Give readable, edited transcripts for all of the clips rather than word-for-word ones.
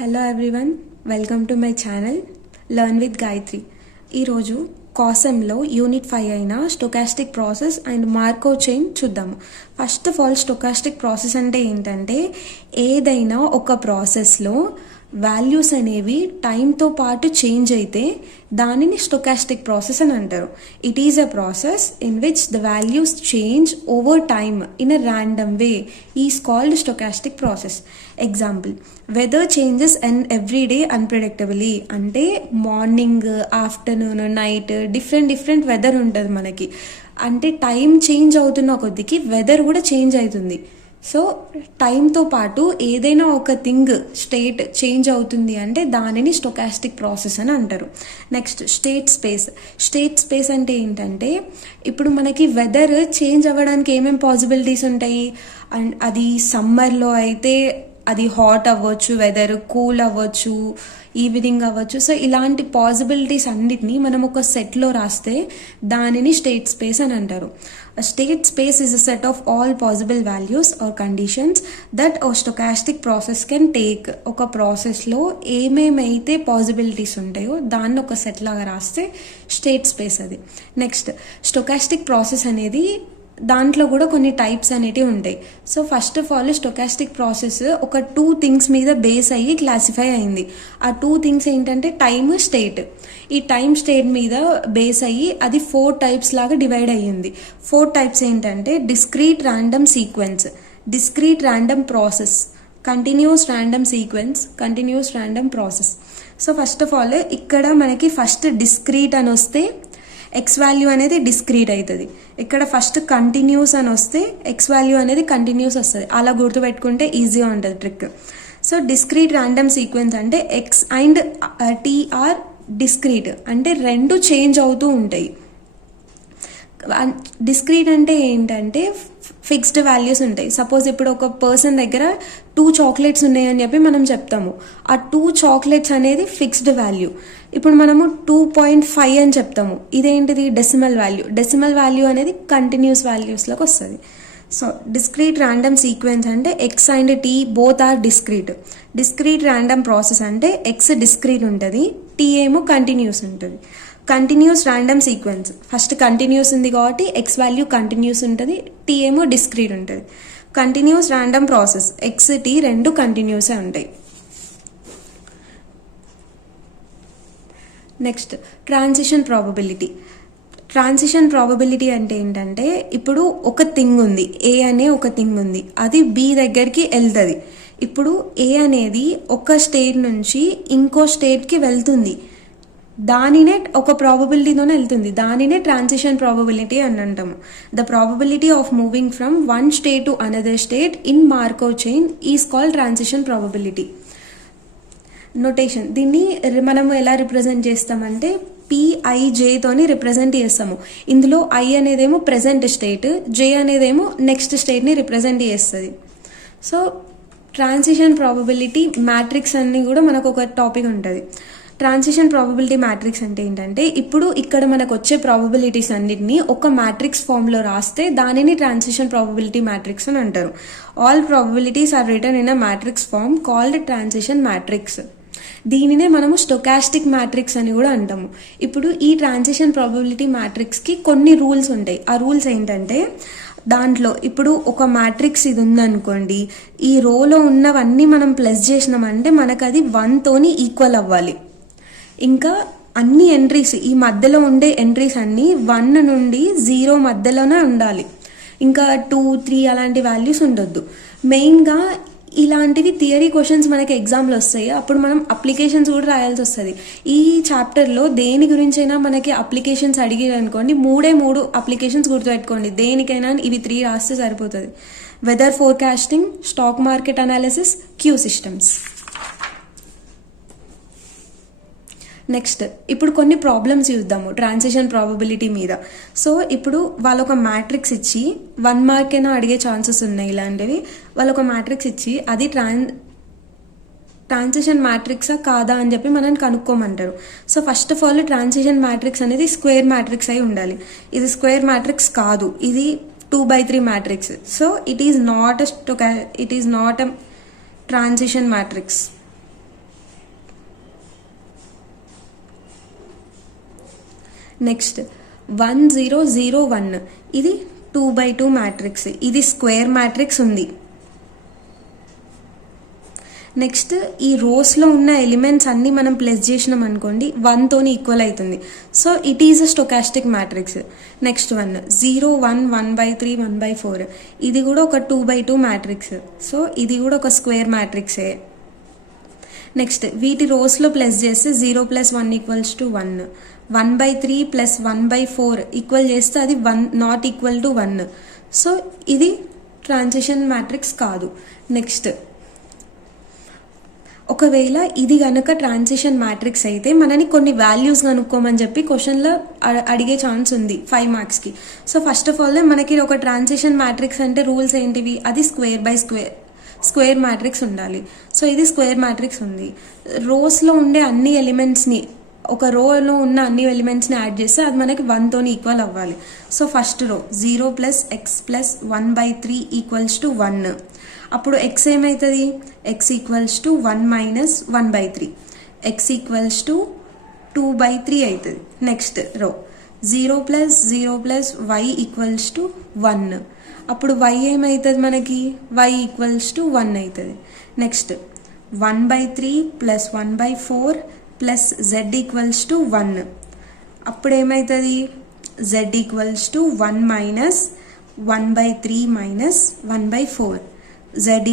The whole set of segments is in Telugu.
Hello everyone, welcome to my channel learn with Gayatri. ఈరోజు కాసంలో యూనిట్ 5 అయిన stochastic process and Markov chain చూద్దాము. First of all stochastic process అంటే ఏంటంటే ఏదైనా ఒక ప్రాసెస్లో వాల్యూస్ అనేవి టైంతో పాటు చేంజ్ అయితే దానిని స్టొకాస్టిక్ ప్రాసెస్ అని అంటారు. It is a process in which the values change over time in a random way is called stochastic process. Example, weather changes and every day unpredictably అంటే morning, afternoon, night different weather ఉంటుంది మనకి. అంటే టైం చేంజ్ అవుతున్న కొద్దికి వెదర్ కూడా చేంజ్ అవుతుంది. సో టైంతో పాటు ఏదైనా ఒక థింగ్ స్టేట్ చేంజ్ అవుతుంది అంటే దానిని స్టొకాస్టిక్ ప్రాసెస్ అని అంటారు. నెక్స్ట్ స్టేట్ స్పేస్ అంటే ఏంటంటే ఇప్పుడు మనకి వెదర్ చేంజ్ అవ్వడానికి ఏమేమి పాసిబిలిటీస్ ఉంటాయి. అండ్ అది సమ్మర్లో అయితే అది హాట్ అవ్వచ్చు, వెదర్ కూల్ అవ్వచ్చు, ఈవినింగ్ అవ్వచ్చు. సో ఇలాంటి పాసిబిలిటీస్ అన్నిటినీ మనం ఒక సెట్లో రాస్తే దానిని స్టేట్ స్పేస్ అని అంటారు. A state space is a set of all possible values or conditions that a stochastic process can take. ఒక ప్రాసెస్లో ఏమేమైతే పాసిబిలిటీస్ ఉంటాయో దాన్ని ఒక సెట్ లాగా రాస్తే స్టేట్ స్పేస్ అది. నెక్స్ట్ స్టొకాస్టిక్ ప్రాసెస్ అనేది దాంట్లో కూడా కొన్ని టైప్స్ అనేటివి ఉంటాయి. So first of all stochastic process ఒక 2 థింగ్స్ మీద బేస్ అయ్యి క్లాసిఫై అయింది. ఆ 2 థింగ్స్ ఏంటంటే టైమ్, స్టేట్. ఈ టైమ్ స్టేట్ మీద బేస్ అయ్యి అది 4 టైప్స్ లాగా డివైడ్ అయ్యింది. 4 టైప్స్ ఏంటంటే discrete random sequence, discrete random process, continuous random sequence, continuous random process. So first of all ఇక్కడ మనకి ఫస్ట్ డిస్క్రీట్ అని వస్తే ఎక్స్ వాల్యూ అనేది డిస్క్రీట్ అవుతుంది. ఇక్కడ ఫస్ట్ కంటిన్యూస్ అని వస్తే ఎక్స్ వాల్యూ అనేది కంటిన్యూస్ వస్తుంది. అలా గుర్తుపెట్టుకుంటే ఈజీగా ఉంటుంది trick. So discrete random sequence అంటే X and T are discrete అంటే 2 చేంజ్ అవుతూ ఉంటాయి. డిస్క్రీట్ అంటే ఏంటంటే ఫిక్స్డ్ వాల్యూస్ ఉంటాయి. సపోజ్ ఇప్పుడు ఒక పర్సన్ దగ్గర 2 చాక్లెట్స్ ఉన్నాయని చెప్పి మనం చెప్తాము. ఆ 2 చాక్లెట్స్ అనేది ఫిక్స్డ్ వాల్యూ. ఇప్పుడు మనము 2.5 అని చెప్తాము. ఇదేంటిది డెసిమల్ వాల్యూ. డెసిమల్ వాల్యూ అనేది కంటిన్యూస్ వాల్యూస్లోకి వస్తుంది. సో డిస్క్రీట్ ర్యాండమ్ సీక్వెన్స్ అంటే X and T both are discrete. Discrete random process అంటే ఎక్స్ డిస్క్రీట్ ఉంటుంది, టీ ఏమో కంటిన్యూస్ ఉంటుంది. Continuous random sequence first continuous ఉంది కాబట్టి ఎక్స్ వాల్యూ కంటిన్యూస్ ఉంటుంది, టీ ఏమో డిస్క్రీట్ ఉంటుంది. Continuous random process X, T 2 కంటిన్యూసే ఉంటాయి. Next transition probability. Transition probability అంటే ఏంటంటే ఇప్పుడు ఒక థింగ్ ఉంది, ఏ అనే ఒక థింగ్ ఉంది, అది బి దగ్గరికి వెళ్తుంది. ఇప్పుడు ఏ అనేది ఒక స్టేట్ నుంచి ఇంకో స్టేట్కి వెళ్తుంది, దానినే ఒక ప్రాబబిలిటీతోనే వెళ్తుంది, దానినే ట్రాన్సిషన్ ప్రాబబిలిటీ అని అంటాము. The probability of moving from one state to another state in Markov chain is called transition probability. Notation, దీన్ని మనము ఎలా రిప్రజెంట్ చేస్తామంటే పిఐజేతోని రిప్రజెంట్ చేస్తాము. ఇందులో ఐ అనేదేమో ప్రెజెంట్ స్టేట్, జే అనేదేమో నెక్స్ట్ స్టేట్ని రిప్రజెంట్ చేస్తుంది. సో ట్రాన్సిషన్ ప్రాబబిలిటీ మ్యాట్రిక్స్ అన్ని కూడా మనకు ఒక టాపిక్ ఉంటుంది. ట్రాన్సిషన్ ప్రాబబిలిటీ మ్యాట్రిక్స్ అంటే ఏంటంటే ఇప్పుడు ఇక్కడ మనకు వచ్చే ప్రాబబిలిటీస్ అన్నిటినీ ఒక మ్యాట్రిక్స్ ఫామ్లో రాస్తే దానిని ట్రాన్సిషన్ ప్రాబబిలిటీ మ్యాట్రిక్స్ అని అంటారు. All probabilities are written in a matrix form called transition matrix. దీనినే మనము స్టొకాస్టిక్ మ్యాట్రిక్స్ అని కూడా అంటాము. ఇప్పుడు ఈ ట్రాన్సిషన్ ప్రాబబిలిటీ మ్యాట్రిక్స్కి కొన్ని రూల్స్ ఉంటాయి. ఆ రూల్స్ ఏంటంటే దాంట్లో ఇప్పుడు ఒక మ్యాట్రిక్స్ ఇది ఉందనుకోండి, ఈ రోలో ఉన్నవన్నీ మనం ప్లస్ చేసినామంటే మనకు అది 1తోని ఈక్వల్ అవ్వాలి. ఇంకా అన్ని ఎంట్రీస్ ఈ మధ్యలో ఉండే ఎంట్రీస్ అన్నీ 1 నుండి 0 మధ్యలోనే ఉండాలి. ఇంకా 2, 3 అలాంటి వాల్యూస్ ఉండొద్దు. మెయిన్గా ఇలాంటివి థియరీ క్వశ్చన్స్ మనకి ఎగ్జామ్లో వస్తాయి. అప్పుడు మనం అప్లికేషన్స్ కూడా రాయాల్సి వస్తుంది. ఈ చాప్టర్లో దేని గురించైనా మనకి అప్లికేషన్స్ అడిగారు అనుకోండి, 3 అప్లికేషన్స్ గుర్తుపెట్టుకోండి. దేనికైనా ఇవి 3 రాస్తే సరిపోతుంది. Weather forecasting, stock market analysis, queue systems. Next ఇప్పుడు కొన్ని ప్రాబ్లమ్స్ చూద్దాము ట్రాన్సిషన్ ప్రాబబిలిటీ మీద. సో ఇప్పుడు వాళ్ళు ఒక మ్యాట్రిక్స్ ఇచ్చి 1 మార్క్ అయినా అడిగే ఛాన్సెస్ ఉన్నాయి. ఇలాంటివి వాళ్ళు ఒక మ్యాట్రిక్స్ ఇచ్చి అది ట్రాన్సిషన్ మ్యాట్రిక్సా కాదా అని చెప్పి మనం కనుక్కోమంటారు. So first of all transition matrix అనేది స్క్వేర్ మ్యాట్రిక్స్ అయి ఉండాలి. ఇది స్క్వేర్ మ్యాట్రిక్స్ కాదు, ఇది 2/3 matrix. So it is not a transition matrix. Next 1001 ఇది 2x2 మ్యాట్రిక్స్, ఇది స్క్వేర్ మ్యాట్రిక్స్ ఉంది. నెక్స్ట్ ఈ రోస్లో ఉన్న ఎలిమెంట్స్ అన్నీ మనం ప్లస్ చేసినాం అనుకోండి 1తోని ఈక్వల్ అవుతుంది. So it is a stochastic matrix. Next 0 1 1/3 1/4 ఇది కూడా ఒక 2x2 మ్యాట్రిక్స్. సో ఇది కూడా ఒక స్క్వేర్ మ్యాట్రిక్సే. నెక్స్ట్ వీటి రోస్లో ప్లస్ చేస్తే 0 + 1 = 1, 1/3 + 1/4 ఈక్వల్ చేస్తే అది 1 నాట్ ఈక్వల్ టు 1. సో ఇది ట్రాన్సిషన్ మ్యాట్రిక్స్ కాదు. నెక్స్ట్ ఒకవేళ ఇది కనుక ట్రాన్సిషన్ మ్యాట్రిక్స్ అయితే మనని కొన్ని వాల్యూస్ కనుక్కోమని చెప్పి క్వశ్చన్లో అడిగే ఛాన్స్ ఉంది 5 మార్క్స్కి. సో ఫస్ట్ ఆఫ్ ఆల్ మనకి ఒక ట్రాన్సిషన్ మ్యాట్రిక్స్ అంటే రూల్స్ ఏంటివి, అది స్క్వేర్ మ్యాట్రిక్స్ ఉండాలి. సో ఇది స్క్వేర్ మ్యాట్రిక్స్ ఉంది. రోస్లో ఉండే అన్ని ఎలిమెంట్స్ని, ఒక రోలో ఉన్న అన్ని ఎలిమెంట్స్ని యాడ్ చేస్తే అది మనకి 1తోని ఈక్వల్ అవ్వాలి. So first row 0 + x + 1/3 = 1. అప్పుడు x ఏమవుతుంది, x = 1 - 1/3, x = 2/3 అవుతుంది. నెక్స్ట్ రో 0 + 0 + y = 1. అప్పుడు y ఏమవుతుంది మనకి, y = 1 అవుతుంది. Next 1/3 + 1/4 + z = 1. అప్పుడు ఏమవుతుంది, z = 1 - 1/3 - 1/4, z =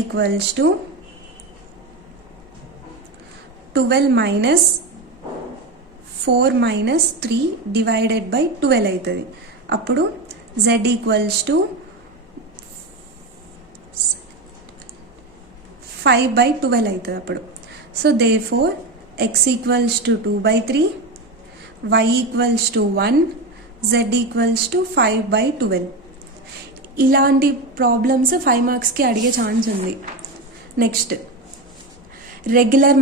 12 - 4 - 3 / 12 అవుతుంది. అప్పుడు z = 5/12 అవుతుంది అప్పుడు. So therefore x = 2/3, y = 1, z = 5/12. ఇలాంటి ప్రాబ్లమ్స్ 5 మార్క్స్కి అడిగే ఛాన్స్ ఉంది. నెక్స్ట్ రెగ్యులర్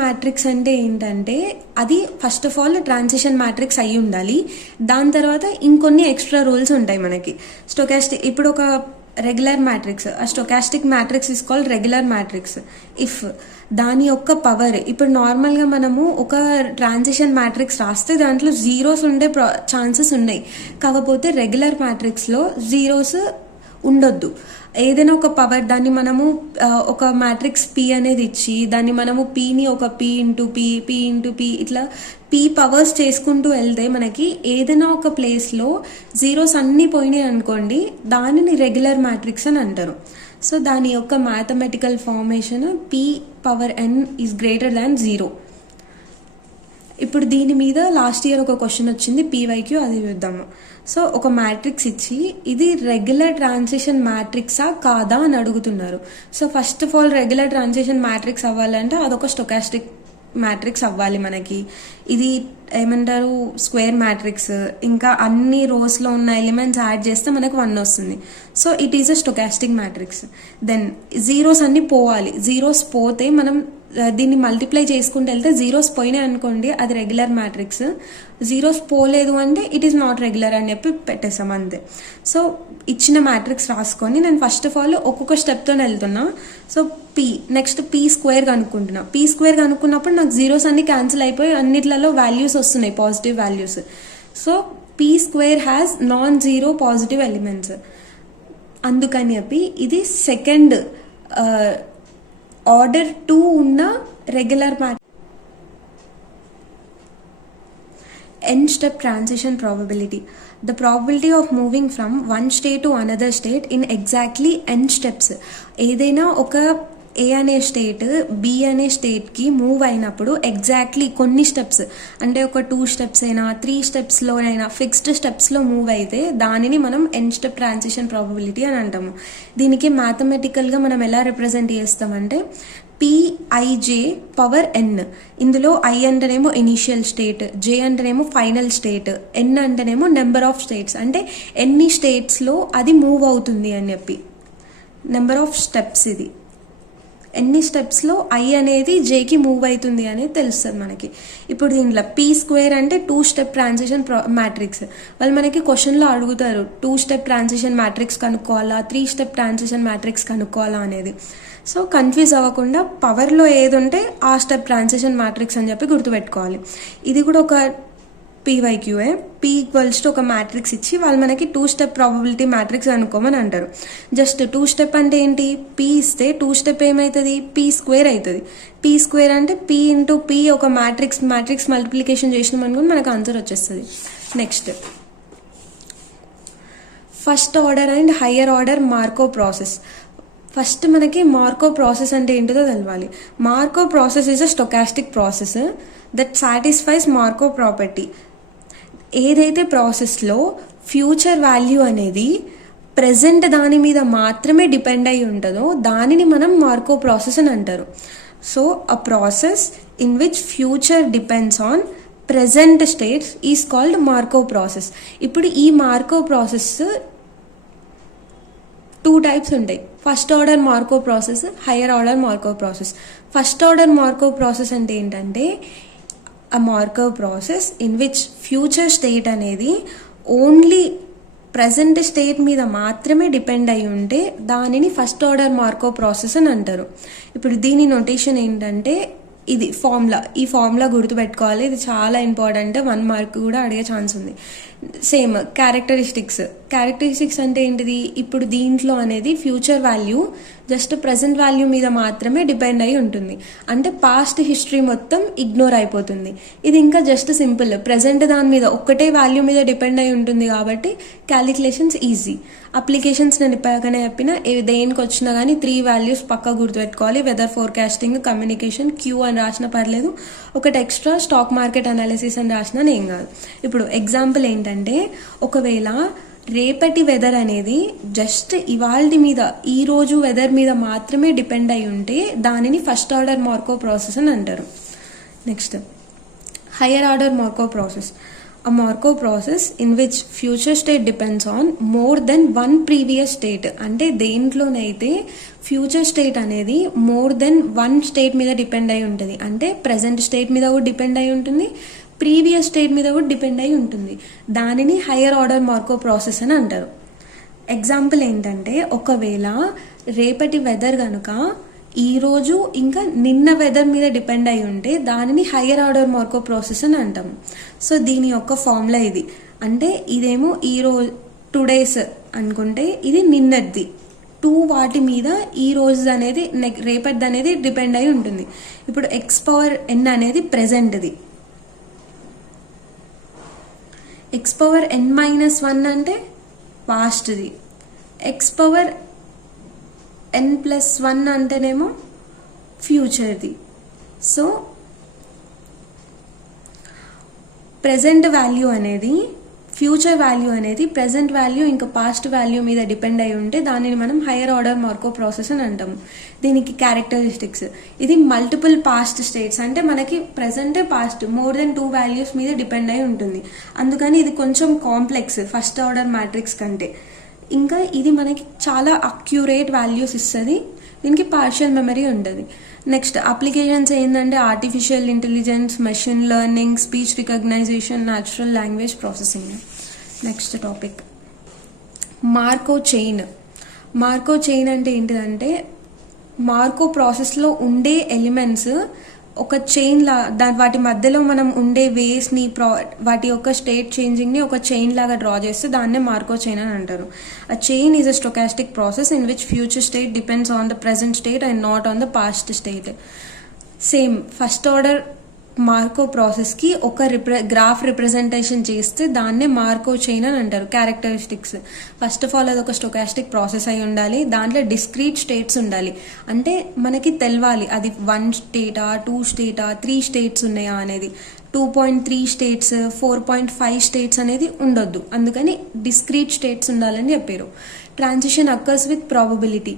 మ్యాట్రిక్స్ అంటే ఏంటంటే అది first of all transition matrix అయి ఉండాలి. దాని తర్వాత ఇంకొన్ని ఎక్స్ట్రా రూల్స్ ఉంటాయి మనకి. స్టొకాస్టిక్ ఇప్పుడు ఒక రెగ్యులర్ మ్యాట్రిక్స్, ఆ stochastic matrix is called regular matrix if దాని యొక్క పవర్, ఇప్పుడు నార్మల్గా మనము ఒక ట్రాన్సిషన్ మ్యాట్రిక్స్ రాస్తే దాంట్లో జీరోస్ ఉండే ఛాన్సెస్ ఉన్నాయి. కాకపోతే రెగ్యులర్ మ్యాట్రిక్స్లో జీరోస్ ఉండొద్దు. ఏదైనా ఒక పవర్ దాన్ని మనము ఒక మ్యాట్రిక్స్ పి అనేది ఇచ్చి దాన్ని మనము పీని ఒక p × p ఇట్లా p పవర్స్ చేసుకుంటూ వెళ్తే మనకి ఏదైనా ఒక ప్లేస్లో జీరోస్ అన్నీ పోయినాయి అనుకోండి, దానిని రెగ్యులర్ మ్యాట్రిక్స్ అని అంటారు. సో దాని యొక్క మ్యాథమెటికల్ ఫార్మేషన్ p⁻n > 0. ఇప్పుడు దీని మీద లాస్ట్ ఇయర్ ఒక క్వశ్చన్ వచ్చింది PYQ, అది చూద్దాము. సో ఒక మ్యాట్రిక్స్ ఇచ్చి ఇది రెగ్యులర్ ట్రాన్సిషన్ మ్యాట్రిక్సా కాదా అని అడుగుతున్నారు. So first of all regular transition matrix అవ్వాలంటే అదొక స్టొకాస్టిక్ మ్యాట్రిక్స్ అవ్వాలి మనకి. ఇది ఏమంటారు, స్క్వేర్ మ్యాట్రిక్స్. ఇంకా అన్ని రోస్లో ఉన్న ఎలిమెంట్స్ యాడ్ చేస్తే మనకు 1 వస్తుంది. So it is a stochastic matrix. Then zeros అన్ని పోవాలి. జీరోస్ పోతే మనం దీన్ని మల్టిప్లై చేసుకుంటూ వెళ్తే జీరోస్ పోయినాయి అనుకోండి, అది రెగ్యులర్ మ్యాట్రిక్స్. జీరోస్ పోలేదు అంటే ఇట్ ఈస్ నాట్ రెగ్యులర్ అని చెప్పి పెట్టేసాం అంతే. సో ఇచ్చిన మ్యాట్రిక్స్ రాసుకొని నేను ఫస్ట్ ఆఫ్ ఆల్ ఒక్కొక్క స్టెప్తో వెళ్తున్నా. So next p² కనుక్కుంటున్నా. p² కనుక్కున్నప్పుడు నాకు జీరోస్ అన్ని క్యాన్సిల్ అయిపోయి అన్నిట్లలో వాల్యూస్ వస్తున్నాయి, positive values. So p² has non zero positive elements. అందుకని చెప్పి ఇది సెకండ్ ఆర్డర్ 2 ఉన్న regular matrix. n-step transition probability. The probability of moving from one state to another state in exactly n steps. ఏదైనా ఒక A అనే స్టేట్ B అనే స్టేట్కి మూవ్ అయినప్పుడు ఎగ్జాక్ట్లీ కొన్ని స్టెప్స్, అంటే ఒక 2 స్టెప్స్ అయినా 3 స్టెప్స్లోనైనా ఫిక్స్డ్ స్టెప్స్లో మూవ్ అయితే దానిని మనం n-step ట్రాన్సిషన్ ప్రాబబిలిటీ అని అంటాము. దీనికి మ్యాథమెటికల్గా మనం ఎలా రిప్రజెంట్ చేస్తామంటే Pij⁴n. ఇందులో I అంటేనేమో ఇనీషియల్ స్టేట్, J అంటేనేమో ఫైనల్ స్టేట్, N అంటేనేమో నెంబర్ ఆఫ్ స్టేట్స్, అంటే ఎన్ని స్టేట్స్లో అది మూవ్ అవుతుంది అని చెప్పి నెంబర్ ఆఫ్ స్టెప్స్. ఇది ఎన్ని స్టెప్స్లో I అనేది Jకి మూవ్ అవుతుంది అనేది తెలుస్తుంది మనకి. ఇప్పుడు దీంట్లో p² అంటే 2 స్టెప్ ట్రాన్సిషన్ మ్యాట్రిక్స్. వాళ్ళు మనకి క్వశ్చన్లో అడుగుతారు 2 స్టెప్ ట్రాన్సిషన్ మ్యాట్రిక్స్ కనుక్కోవాలా, 3 స్టెప్ ట్రాన్సిషన్ మ్యాట్రిక్స్ కనుక్కోవాలా అనేది. సో కన్ఫ్యూజ్ అవ్వకుండా పవర్లో ఏది ఉంటే ఆ స్టెప్ ట్రాన్సిషన్ మ్యాట్రిక్స్ అని చెప్పి గుర్తుపెట్టుకోవాలి. ఇది కూడా ఒక PYQA. P ఈక్వల్స్ టు ఒక మ్యాట్రిక్స్ ఇచ్చి వాళ్ళు మనకి 2 స్టెప్ ప్రాబబిలిటీ మ్యాట్రిక్స్ అనుకోమని అంటారు. జస్ట్ 2 స్టెప్ అంటే ఏంటి, P ఇస్తే 2 స్టెప్ ఏమవుతుంది, P² అవుతుంది. P² అంటే P ఇంటూ P ఒక మ్యాట్రిక్స్ మల్టిప్లికేషన్ చేసినాం అనుకుని మనకు ఆన్సర్ వచ్చేస్తుంది. Next first order and higher order Marco process. First మనకి మార్కో ప్రాసెస్ అంటే ఏంటిదో తెలవాలి. Marco process is a stochastic process that satisfies Marco property. ఏదైతే ప్రాసెస్లో ఫ్యూచర్ వాల్యూ అనేది ప్రెజెంట్ దాని మీద మాత్రమే డిపెండ్ అయి ఉంటుందో దానిని మనం మార్కో ప్రాసెస్ అని అంటారు. So a process in which future depends on present states is called Marco process. ఇప్పుడు ఈ మార్కో ప్రాసెస్ 2 టైప్స్ ఉంటాయి. First order Marco process, higher order Marco process. First order Marco process అంటే ఏంటంటే a Marco process in which future state అనేది ఓన్లీ ప్రజెంట్ స్టేట్ మీద మాత్రమే డిపెండ్ అయి ఉంటే దానిని ఫస్ట్ ఆర్డర్ మార్కో ప్రాసెస్ అని అంటారు. ఇప్పుడు దీని నొటేషన్ ఏంటంటే ఇది ఫార్ములా. ఈ ఫార్ములా గుర్తుపెట్టుకోవాలి, ఇది చాలా ఇంపార్టెంట్, 1 మార్క్ కూడా అడిగే ఛాన్స్ ఉంది. సేమ్ క్యారెక్టరిస్టిక్స్ అంటే ఏంటిది, ఇప్పుడు దీంట్లో అనేది future value just present value మీద మాత్రమే డిపెండ్ అయి ఉంటుంది. అంటే పాస్ట్ హిస్టరీ మొత్తం ఇగ్నోర్ అయిపోతుంది. ఇది ఇంకా జస్ట్ సింపుల్, ప్రజెంట్ దాని మీద ఒక్కటే వాల్యూ మీద డిపెండ్ అయి ఉంటుంది కాబట్టి క్యాలిక్యులేషన్స్ ఈజీ. అప్లికేషన్స్ నేను ఇప్పటికనే చెప్పిన, దేనికి వచ్చినా కానీ 3 వాల్యూస్ పక్కా గుర్తుపెట్టుకోవాలి. వెదర్ ఫోర్కాస్టింగ్, కమ్యూనికేషన్, క్యూ అని రాసినా పర్లేదు, ఒకటి ఎక్స్ట్రా స్టాక్ మార్కెట్ అనాలిసిస్ అని రాసినా ఏం కాదు. ఇప్పుడు ఎగ్జాంపుల్ ఏంటంటే, ఒకవేళ రేపటి వెదర్ అనేది జస్ట్ ఇవాల్టి మీద, ఈ రోజు వెదర్ మీద మాత్రమే డిపెండ్ అయి ఉంటే దానిని ఫస్ట్ ఆర్డర్ మార్కో ప్రాసెస్ అని అంటారు. Next higher order Marco process. A Marco process in which future state depends on more than 1 previous state. అంటే దేంట్లోనైతే ఫ్యూచర్ స్టేట్ అనేది మోర్ దెన్ 1 స్టేట్ మీద డిపెండ్ అయి ఉంటుంది. అంటే ప్రజెంట్ స్టేట్ మీద కూడా డిపెండ్ అయి ఉంటుంది, ప్రీవియస్ స్టేట్ మీద కూడా డిపెండ్ అయి ఉంటుంది. దానిని హయ్యర్ ఆర్డర్ మార్కో ప్రాసెస్ అని అంటారు. ఎగ్జాంపుల్ ఏంటంటే, ఒకవేళ రేపటి వెదర్ కనుక ఈరోజు ఇంకా నిన్న వెదర్ మీద డిపెండ్ అయి ఉంటే దానిని హయ్యర్ ఆర్డర్ మార్కో ప్రాసెస్ అని అంటాము. సో దీని యొక్క ఫార్ములా ఇది. అంటే ఇదేమో ఈరోజు 2 days అనుకుంటే ఇది నిన్నటిది, 2 వాటి మీద ఈ రోజు అనేది రేపటిది అనేది డిపెండ్ అయి ఉంటుంది. ఇప్పుడు x⁻n అనేది ప్రెజెంట్ది, x⁻n-1 అంటే పాస్ట్ది, x⁻n+1 అంటేనేమో ఫ్యూచర్ది. సో ప్రెజెంట్ వాల్యూ అనేది ఫ్యూచర్ వాల్యూ అనేది ప్రెజెంట్ వాల్యూ ఇంకా పాస్ట్ వాల్యూ మీద డిపెండ్ అయి ఉంటే దానిని మనం హయ్యర్ ఆర్డర్ మార్కో ప్రాసెస్ అని అంటాము. దీనికి క్యారెక్టరిస్టిక్స్, ఇది మల్టిపుల్ పాస్ట్ స్టేట్స్, అంటే మనకి present past more than 2 values మీద డిపెండ్ అయి ఉంటుంది. అందుకని ఇది కొంచెం కాంప్లెక్స్ ఫస్ట్ ఆర్డర్ మ్యాట్రిక్స్ కంటే. ఇంకా ఇది మనకి చాలా అక్యురేట్ వాల్యూస్ ఇస్తుంది, దీనికి పార్షియల్ మెమరీ ఉంటుంది. నెక్స్ట్ అప్లికేషన్స్ ఏంటంటే artificial intelligence, machine learning, speech recognition, natural language processing. Next topic Marco chain. Markov chain అంటే ఏంటిదంటే, మార్కో ప్రాసెస్లో ఉండే ఎలిమెంట్స్ ఒక చైన్ వాటి మధ్యలో మనం ఉండే వేస్ని వాటి యొక్క స్టేట్ చేంజింగ్ని ఒక చైన్ లాగా డ్రా చేస్తే దాన్నే మార్కో చైన్ అని అంటారు. A chain is a stochastic process in which future state depends on the present state and not on the past state. Same first order Markov ప్రాసెస్కి ఒక గ్రాఫ్ రిప్రజెంటేషన్ చేస్తే దాన్నే మార్కో చైన్ అని అంటారు. క్యారెక్టరిస్టిక్స్, ఫస్ట్ ఆఫ్ ఆల్ అది ఒక స్టొకాస్టిక్ ప్రాసెస్ అయి ఉండాలి, దాంట్లో డిస్క్రీట్ స్టేట్స్ ఉండాలి. అంటే మనకి తెలవాలి అది 1 స్టేటా 2 స్టేటా 3 స్టేట్స్ ఉన్నాయా అనేది. 2.3 స్టేట్స్ 4.5 స్టేట్స్ అనేది ఉండొద్దు, అందుకని డిస్క్రీట్ స్టేట్స్ ఉండాలని చెప్పారు. ట్రాన్సిషన్ అక్కర్స్ విత్ ప్రాబబిలిటీ,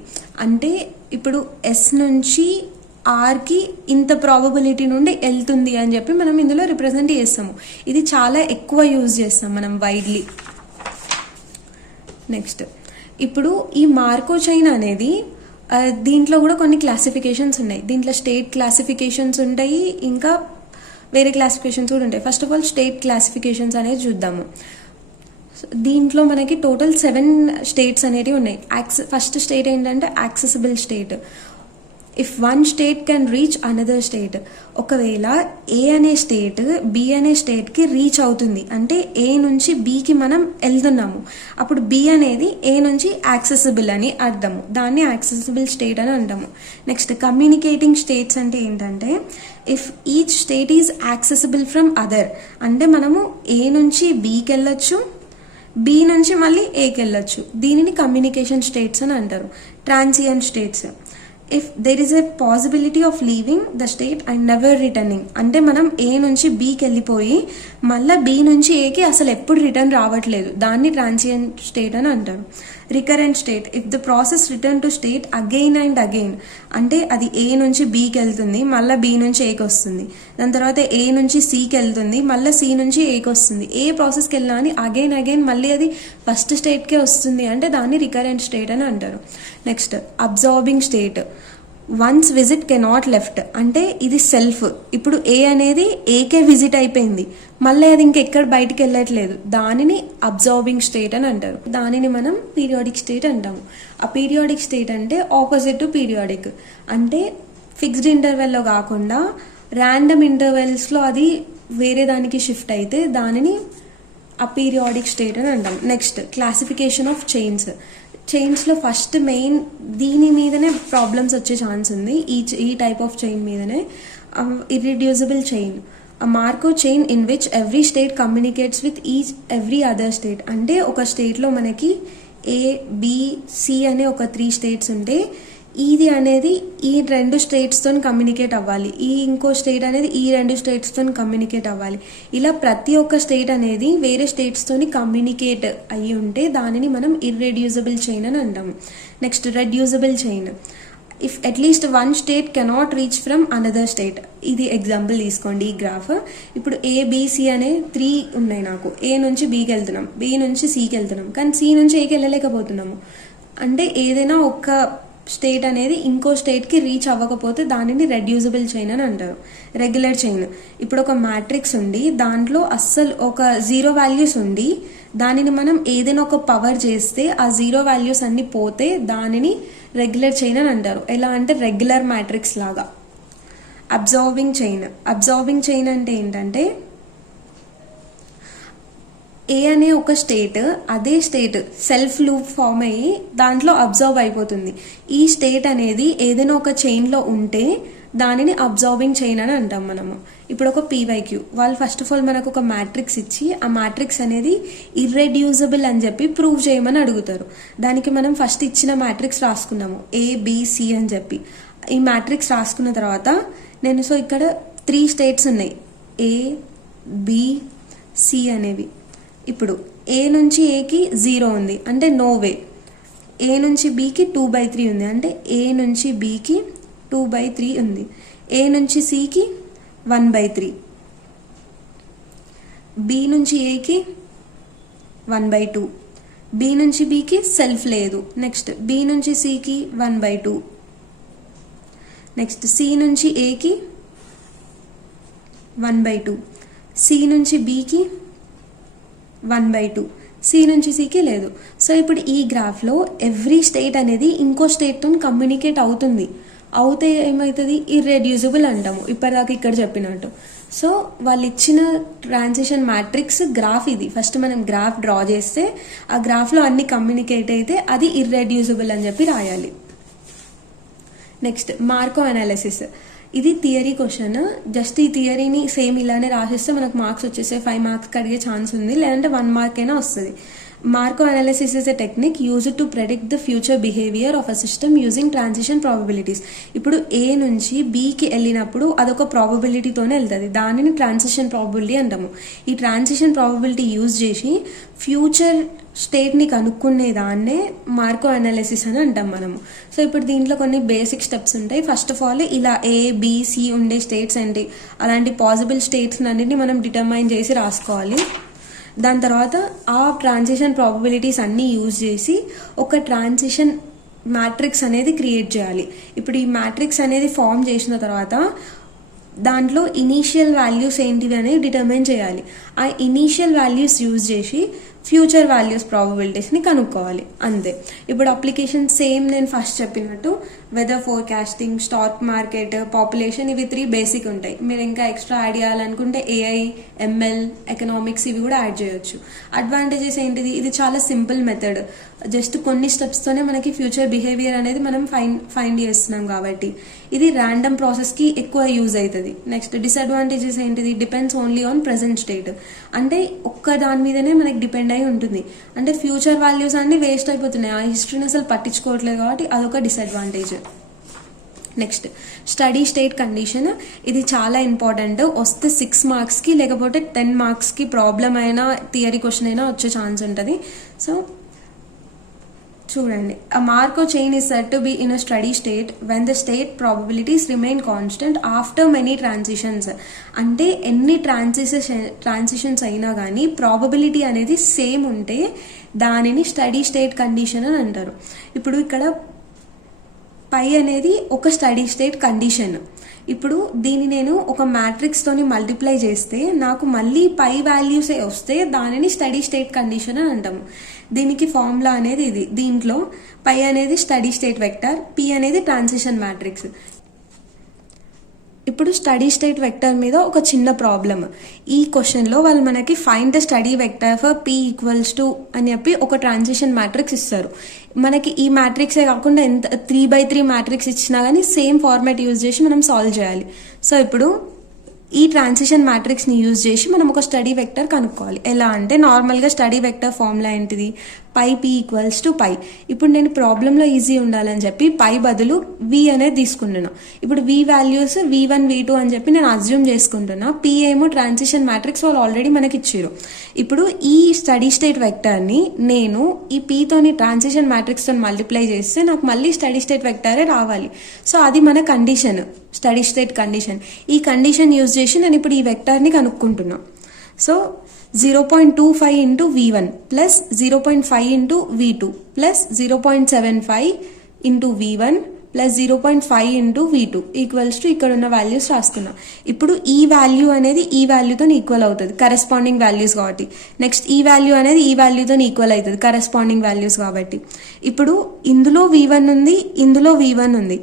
అంటే ఇప్పుడు S నుంచి ఆర్కి ఇంత ప్రాబబిలిటీ నుండి వెళ్తుంది అని చెప్పి మనం ఇందులో రిప్రజెంట్ చేస్తాము. ఇది చాలా ఎక్కువ యూజ్ చేస్తాం మనం వైడ్లీ. నెక్స్ట్ ఇప్పుడు ఈ మార్కో చైన్ అనేది దీంట్లో కూడా కొన్ని క్లాసిఫికేషన్స్ ఉన్నాయి. దీంట్లో స్టేట్ క్లాసిఫికేషన్స్ ఉంటాయి, ఇంకా వేరే క్లాసిఫికేషన్స్ కూడా ఉంటాయి. First of all state classifications అనేది చూద్దాము. దీంట్లో మనకి టోటల్ 7 స్టేట్స్ అనేవి ఉన్నాయి. ఫస్ట్ స్టేట్ ఏంటంటే accessible state. If one state can reach another state, ఒకవేళ ఏ అనే స్టేట్ బి అనే స్టేట్కి రీచ్ అవుతుంది అంటే ఏ నుంచి బికి మనం వెళ్తున్నాము, అప్పుడు బి అనేది ఏ నుంచి యాక్సెసిబుల్ అని అర్థము, దాన్ని యాక్సెసిబుల్ స్టేట్ అని అంటాము. నెక్స్ట్ కమ్యూనికేటింగ్ స్టేట్స్ అంటే ఏంటంటే if each state is accessible from other, అంటే మనము ఏ నుంచి బికి వెళ్ళొచ్చు, బి నుంచి మళ్ళీ ఏకి వెళ్ళొచ్చు, దీనిని కమ్యూనికేషన్ స్టేట్స్ అని అంటారు. Transient states, if there is a possibility of leaving the state and never returning, అంటే మనం ఏ నుంచి బీకి వెళ్ళిపోయి మళ్ళీ బి నుంచి ఏకి అసలు ఎప్పుడు రిటర్న్ రావట్లేదు, దాన్ని ట్రాన్సియెంట్ స్టేట్ అని అంటారు. Recurrent state, if the process return to state again and again, అంటే అది ఏ నుంచి బీకి వెళ్తుంది మళ్ళీ బి నుంచి ఏకి వస్తుంది, దాని తర్వాత ఏ నుంచి సికి వెళ్తుంది మళ్ళీ సి నుంచి ఏకి వస్తుంది, ఏ ప్రాసెస్కి వెళ్ళినా అని అగైన్ అగైన్ మళ్ళీ అది ఫస్ట్ స్టేట్కే వస్తుంది, అంటే దాన్ని రికరెంట్ స్టేట్ అని అంటారు. Next absorbing state, once visit cannot left, అంటే ఇది సెల్ఫ్, ఇప్పుడు ఏ అనేది ఏకే విజిట్ అయిపోయింది మళ్ళీ అది ఇంకెక్కడ బయటికి వెళ్ళట్లేదు, దానిని అబ్జార్బింగ్ స్టేట్ అని అంటారు. దానిని మనం పీరియాడిక్ స్టేట్ అంటాము. ఆ పీరియాడిక్ స్టేట్ అంటే ఆపోజిట్ టు పీరియాడిక్, అంటే ఫిక్స్డ్ ఇంటర్వెల్లో కాకుండా ర్యాండమ్ ఇంటర్వెల్స్లో అది వేరే దానికి షిఫ్ట్ అయితే దానిని అపీరియాడిక్ స్టేట్ అని అంటాం. నెక్స్ట్ క్లాసిఫికేషన్ ఆఫ్ చైన్స్లో ఫస్ట్ మెయిన్ దీని మీదనే ప్రాబ్లమ్స్ వచ్చే ఛాన్స్ ఉంది, ఈ టైప్ ఆఫ్ చైన్ మీదనే. Irreducible chain, Markov chain in which every state communicates with every other state, అంటే ఒక స్టేట్లో మనకి ఏ బి సి అనే ఒక 3 స్టేట్స్ ఉంటే ఇది అనేది ఈ 2 స్టేట్స్తో కమ్యూనికేట్ అవ్వాలి, ఇంకో స్టేట్ అనేది ఈ 2 స్టేట్స్తో కమ్యూనికేట్ అవ్వాలి, ఇలా ప్రతి ఒక్క స్టేట్ అనేది వేరే స్టేట్స్తో కమ్యూనికేట్ అయ్యి ఉంటే దానిని మనం ఇర్రెడ్యూసిబుల్ చైన్ అని అంటాము. Next reducible chain, if at least one state cannot reach from another state. ఇది ఎగ్జాంపుల్ తీసుకోండి ఈ గ్రాఫ్. ఇప్పుడు ఏబిసి అనే 3 ఉన్నాయి, నాకు ఏ నుంచి బికి వెళ్తున్నాం, బి నుంచి సికి వెళ్తున్నాం, కానీ సి నుంచి ఏకి వెళ్ళలేకపోతున్నాము, అంటే ఏదైనా ఒక స్టేట్ అనేది ఇంకో స్టేట్కి రీచ్ అవ్వకపోతే దానిని రెడ్యూసిబుల్ చైన్ అని అంటారు. రెగ్యులర్ చైన్, ఇప్పుడు ఒక మ్యాట్రిక్స్ ఉండి దాంట్లో అస్సలు ఒక 0 వాల్యూస్ ఉండి దానిని మనం ఏదైనా ఒక పవర్ చేస్తే ఆ 0 వాల్యూస్ అన్ని పోతే దానిని రెగ్యులర్ చైన్ అని అంటారు. ఎలా అంటే రెగ్యులర్ మ్యాట్రిక్స్ లాగా. అబ్జార్బింగ్ చైన్ అంటే ఏంటంటే ఏ అనే ఒక స్టేట్ అదే స్టేట్ సెల్ఫ్ లూప్ ఫామ్ అయ్యి దాంట్లో అబ్జర్వ్ అయిపోతుంది. ఈ స్టేట్ అనేది ఏదైనా ఒక చైన్లో ఉంటే దానిని అబ్జార్బింగ్ చైన్ అని అంటాం మనము. ఇప్పుడు ఒక పీవైక్యూ, వాళ్ళు ఫస్ట్ ఆఫ్ ఆల్ మనకు ఒక మ్యాట్రిక్స్ ఇచ్చి ఆ మ్యాట్రిక్స్ అనేది ఇర్రెడ్యూసిబుల్ అని చెప్పి ప్రూవ్ చేయమని అడుగుతారు. దానికి మనం ఫస్ట్ ఇచ్చిన మ్యాట్రిక్స్ రాసుకున్నాము ఏబిసి అని చెప్పి. ఈ మ్యాట్రిక్స్ రాసుకున్న తర్వాత సో ఇక్కడ 3 స్టేట్స్ ఉన్నాయి ఏ బి సి అనేవి. ఇప్పుడు ఏ నుంచి ఏకి 0 ఉంది అంటే నో వే, ఏ నుంచి బికి 2/3 ఉంది అంటే ఏ నుంచి బికి 2/3 ఉంది, ఏ నుంచి సికి 1/3, బి నుంచి ఏకి 1/2, బి నుంచి బికి సెల్ఫ్ లేదు, నెక్స్ట్ బి నుంచి సికి 1/2, నెక్స్ట్ సి నుంచి ఏకి 1/2, సి నుంచి బికి 1/2, సి నుంచి సికి లేదు. సో ఇప్పుడు ఈ గ్రాఫ్లో ఎవ్రీ స్టేట్ అనేది ఇంకో స్టేట్తో కమ్యూనికేట్ అవుతే ఏమవుతుంది, ఇర్రెడ్యూసిబుల్ అంటాము ఇప్పటిదాకా ఇక్కడ చెప్పినట్టు. సో వాళ్ళు ఇచ్చిన ట్రాన్సిషన్ మ్యాట్రిక్స్ గ్రాఫ్ ఇది. ఫస్ట్ మనం గ్రాఫ్ డ్రా చేస్తే ఆ గ్రాఫ్లో అన్ని కమ్యూనికేట్ అయితే అది ఇర్రెడ్యూసిబుల్ అని చెప్పి రాయాలి. నెక్స్ట్ మార్కో అనాలిసిస్, ఇది థియరీ క్వశ్చన్. జస్ట్ ఈ థియరీని సేమ్ ఇలానే రాసిస్తే మనకు మార్క్స్ వచ్చేసే 5 మార్క్స్ అడిగే ఛాన్స్ ఉంది, లేదంటే 1 మార్క్ అయినా వస్తుంది. Marco analysis is a technique used to predict the future behaviour of a system using transition probabilities. ఇప్పుడు ఏ నుంచి బికి వెళ్ళినప్పుడు అదొక ప్రాబబిలిటీతోనే వెళ్తుంది, దానిని ట్రాన్సిషన్ ప్రాబబిలిటీ అంటాము. ఈ ట్రాన్సిషన్ ప్రాబబిలిటీ యూజ్ చేసి ఫ్యూచర్ స్టేట్ని కనుక్కునే దాన్నే మార్కో అనాలిసిస్ అని అంటాం మనము. సో ఇప్పుడు దీంట్లో కొన్ని బేసిక్ స్టెప్స్ ఉంటాయి. ఫస్ట్ ఆఫ్ ఆల్ ఇలా ఏ బి సి ఉండే స్టేట్స్ ఏంటి అలాంటి పాసిబుల్ స్టేట్స్ అన్నిటిని మనం డిటర్మైన్ చేసి రాసుకోవాలి. దాని తర్వాత ఆ ట్రాన్సిషన్ ప్రాబబిలిటీస్ అన్నీ యూజ్ చేసి ఒక ట్రాన్సిషన్ మ్యాట్రిక్స్ అనేది క్రియేట్ చేయాలి. ఇప్పుడు ఈ మ్యాట్రిక్స్ అనేది ఫామ్ చేసిన తర్వాత దాంట్లో ఇనీషియల్ వాల్యూస్ ఏంటివి అనేది డిటర్మైన్ చేయాలి. ఆ ఇనీషియల్ వాల్యూస్ యూజ్ చేసి ఫ్యూచర్ వాల్యూస్ ప్రాబబిలిటీస్ని కనుక్కోవాలి అంతే. ఇప్పుడు అప్లికేషన్ సేమ్ నేను ఫస్ట్ చెప్పినట్టు weather forecasting, stock market, population, ఇవి 3 బేసిక్ ఉంటాయి. మీరు ఇంకా ఎక్స్ట్రా యాడ్ చేయాలనుకుంటే AI, ML, ఎకనామిక్స్ ఇవి కూడా యాడ్ చేయొచ్చు. అడ్వాంటేజెస్ ఏంటిది, ఇది చాలా సింపుల్ మెథడ్, జస్ట్ కొన్ని స్టెప్స్తోనే మనకి ఫ్యూచర్ బిహేవియర్ అనేది మనం ఫైండ్ చేస్తున్నాం కాబట్టి ఇది ర్యాండమ్ ప్రాసెస్కి ఎక్కువ యూజ్ అవుతుంది. నెక్స్ట్ డిసడ్వాంటేజెస్ ఏంటిది, depends only on present state, అంటే ఒక్క దాని మీదనే మనకి డిపెండ్ అయి ఉంటుంది. అంటే ఫ్యూచర్ వాల్యూస్ అన్ని వేస్ట్ అయిపోతున్నాయి, ఆ హిస్టరీని అసలు పట్టించుకోవట్లేదు కాబట్టి అదొక disadvantage. Next study state condition, ఇది చాలా ఇంపార్టెంట్. వస్తే 6 మార్క్స్కి లేకపోతే 10 మార్క్స్కి ప్రాబ్లం అయినా థియరీ క్వశ్చన్ అయినా వచ్చే ఛాన్స్ ఉంటుంది. సో చూడండి, a Markov chain is said to be in a steady state when the state probabilities remain constant after many transitions. అంటే ఎన్ని ట్రాన్సిషన్స్ అయినా కానీ ప్రాబబిలిటీ అనేది సేమ్ ఉంటే దానిని స్టడీ స్టేట్ కండిషన్ అని అంటారు. ఇప్పుడు ఇక్కడ పై అనేది ఒక స్టడీ స్టేట్ కండిషన్. ఇప్పుడు దీన్ని నేను ఒక మ్యాట్రిక్స్ తోని మల్టిప్లై చేస్తే నాకు మళ్ళీ పై వాల్యూసే వస్తే దానిని స్టడీ స్టేట్ కండిషన్ అని అంటాము. దీనికి ఫార్ములా అనేది ఇది. దీంట్లో పై అనేది స్టడీ స్టేట్ వెక్టర్, పి అనేది ట్రాన్సిషన్ మ్యాట్రిక్స్. ఇప్పుడు స్టడీ స్టేట్ వెక్టర్ మీద ఒక చిన్న ప్రాబ్లమ్. ఈ క్వశ్చన్లో వాళ్ళు మనకి find the study vector for P equals to అని చెప్పి ఒక ట్రాన్సిషన్ మ్యాట్రిక్స్ ఇస్తారు. మనకి ఈ మ్యాట్రిక్సే కాకుండా ఎంత 3x3 మ్యాట్రిక్స్ ఇచ్చినా కానీ సేమ్ ఫార్మాట్ యూజ్ చేసి మనం సాల్వ్ చేయాలి. సో ఇప్పుడు ఈ ట్రాన్సిషన్ మ్యాట్రిక్స్ని యూజ్ చేసి మనం ఒక స్టడీ వెక్టర్ కనుక్కోవాలి. ఎలా అంటే నార్మల్గా స్టడీ వెక్టర్ ఫార్ములా ఏంటిది, పై P ఈక్వల్స్ టు పై. ఇప్పుడు నేను ప్రాబ్లంలో ఈజీ ఉండాలని చెప్పి పై బదులు V అనేది తీసుకుంటున్నా. ఇప్పుడు V వాల్యూస్ V1, V2 అని చెప్పి నేను అజ్యూమ్ చేసుకుంటున్నా. P ఏమో ట్రాన్సిషన్ మ్యాట్రిక్స్ వాళ్ళు ఆల్రెడీ మనకి ఇచ్చారు. ఇప్పుడు ఈ స్టడీ స్టేట్ వెక్టర్ని నేను ఈ P తోని ట్రాన్సిషన్ మ్యాట్రిక్స్తో మల్టిప్లై చేస్తే నాకు మళ్ళీ స్టడీ స్టేట్ వెక్టరే రావాలి. సో అది మన కండిషన్, స్టడీ స్టేట్ కండిషన్. ఈ కండిషన్ యూజ్ చేసి నేను ఇప్పుడు ఈ వెక్టర్ని కనుక్కుంటున్నా. So 0.25 into V1 plus 0.5 into V2 plus 0.75 into V1 plus 0.5 into V2 equals to ఇక్కడ ఉన్న వాల్యూస్ రాసుకున్నాం. ఇప్పుడు ఈ వాల్యూ అనేది ఈ వాల్యూతో ఈక్వల్ అవుతుంది, కరెస్పాండింగ్ వాల్యూస్ కాబట్టి. నెక్స్ట్ ఈ వాల్యూ అనేది ఈ వాల్యూతో ఈక్వల్ అవుతుంది, కరెస్పాండింగ్ వాల్యూస్ కాబట్టి. ఇప్పుడు ఇందులో V1 ఉంది, ఇందులో V1 ఉంది.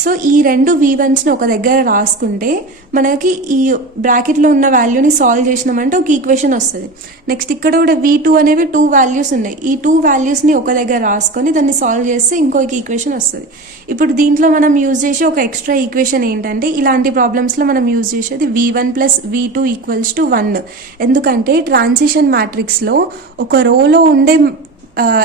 సో ఈ రెండు V1స్ని ఒక దగ్గర రాసుకుంటే మనకి ఈ బ్రాకెట్లో ఉన్న వాల్యూని సాల్వ్ చేసినామంటే ఒక ఈక్వేషన్ వస్తుంది. నెక్స్ట్ ఇక్కడ కూడా V2 అనేవి 2 వాల్యూస్ ఉన్నాయి. ఈ 2 వాల్యూస్ని ఒక దగ్గర రాసుకొని దాన్ని సాల్వ్ చేస్తే ఇంకొక ఈక్వేషన్ వస్తుంది. ఇప్పుడు దీంట్లో మనం యూజ్ చేసే ఒక ఎక్స్ట్రా ఈక్వేషన్ ఏంటంటే, ఇలాంటి ప్రాబ్లమ్స్లో మనం యూజ్ చేసేది V1 plus V2 equals to 1. ఎందుకంటే ట్రాన్సిషన్ మ్యాట్రిక్స్లో ఒక రోలో ఉండే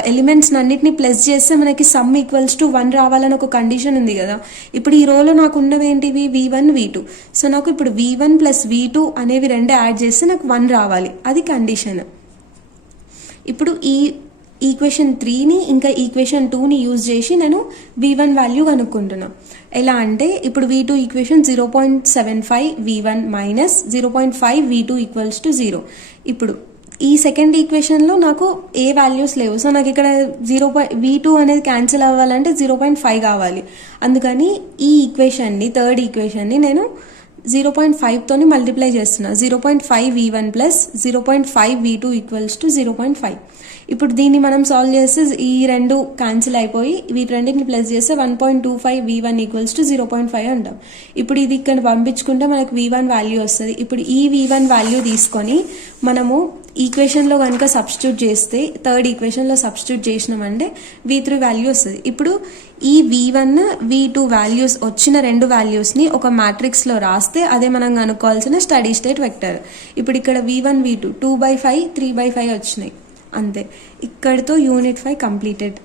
ఎలిమెంట్స్ అన్నిటిని ప్లస్ చేస్తే మనకి సమ్ ఈక్వల్స్ టు 1 రావాలని ఒక కండిషన్ ఉంది కదా. ఇప్పుడు ఈ రోలో నాకు ఉన్నవి ఏంటివి, V1, V2. సో నాకు ఇప్పుడు V1 ప్లస్ V2 అనేవి రెండు యాడ్ చేస్తే నాకు 1 రావాలి, అది కండిషన్. ఇప్పుడు ఈ ఈక్వేషన్ 3ని ఇంకా ఈక్వేషన్ 2ని యూజ్ చేసి నేను V1 వాల్యూ కనుక్కుంటున్నా. ఎలా అంటే ఇప్పుడు V2 equation 0.75 V1 minus 0.5 V2 equals to 0. ఇప్పుడు ఈ సెకండ్ ఈక్వేషన్లో నాకు ఏ వాల్యూస్ లేవు. సో నాకు ఇక్కడ V2 అనేది క్యాన్సిల్ అవ్వాలంటే 0.5 కావాలి. అందుకని ఈ ఈక్వేషన్ని, థర్డ్ ఈక్వేషన్ని నేను 0.5తోని మల్టిప్లై చేస్తున్నా. 0.5 V1 plus 0.5 V2 equals to 0.5. ఇప్పుడు దీన్ని మనం సాల్వ్ చేస్తే ఈ రెండు క్యాన్సిల్ అయిపోయి వీటి రెండింటిని ప్లస్ చేస్తే 1.25 V1 ఈక్వల్స్ టు 0.5 అంటాం. ఇప్పుడు ఇది ఇక్కడ పంపించుకుంటే మనకు V1 వాల్యూ వస్తుంది. ఇప్పుడు ఈ V1 వాల్యూ తీసుకొని మనము ఈక్వేషన్లో కనుక సబ్స్టిట్యూట్ చేస్తే, థర్డ్ ఈక్వేషన్లో సబ్స్టిట్యూట్ చేసినామంటే V3 వాల్యూ వస్తుంది. ఇప్పుడు ఈ V1, V2 వాల్యూస్ వచ్చిన రెండు వాల్యూస్ని ఒక మ్యాట్రిక్స్లో రాస్తే అదే మనం కనుక్కోవాల్సిన స్టడీ స్టేట్ వెక్టర్. ఇప్పుడు ఇక్కడ V1, V2 2/5, 3/5 వచ్చినాయి. అంతే. ఇక్కడితో యూనిట్ 5 కంప్లీటెడ్.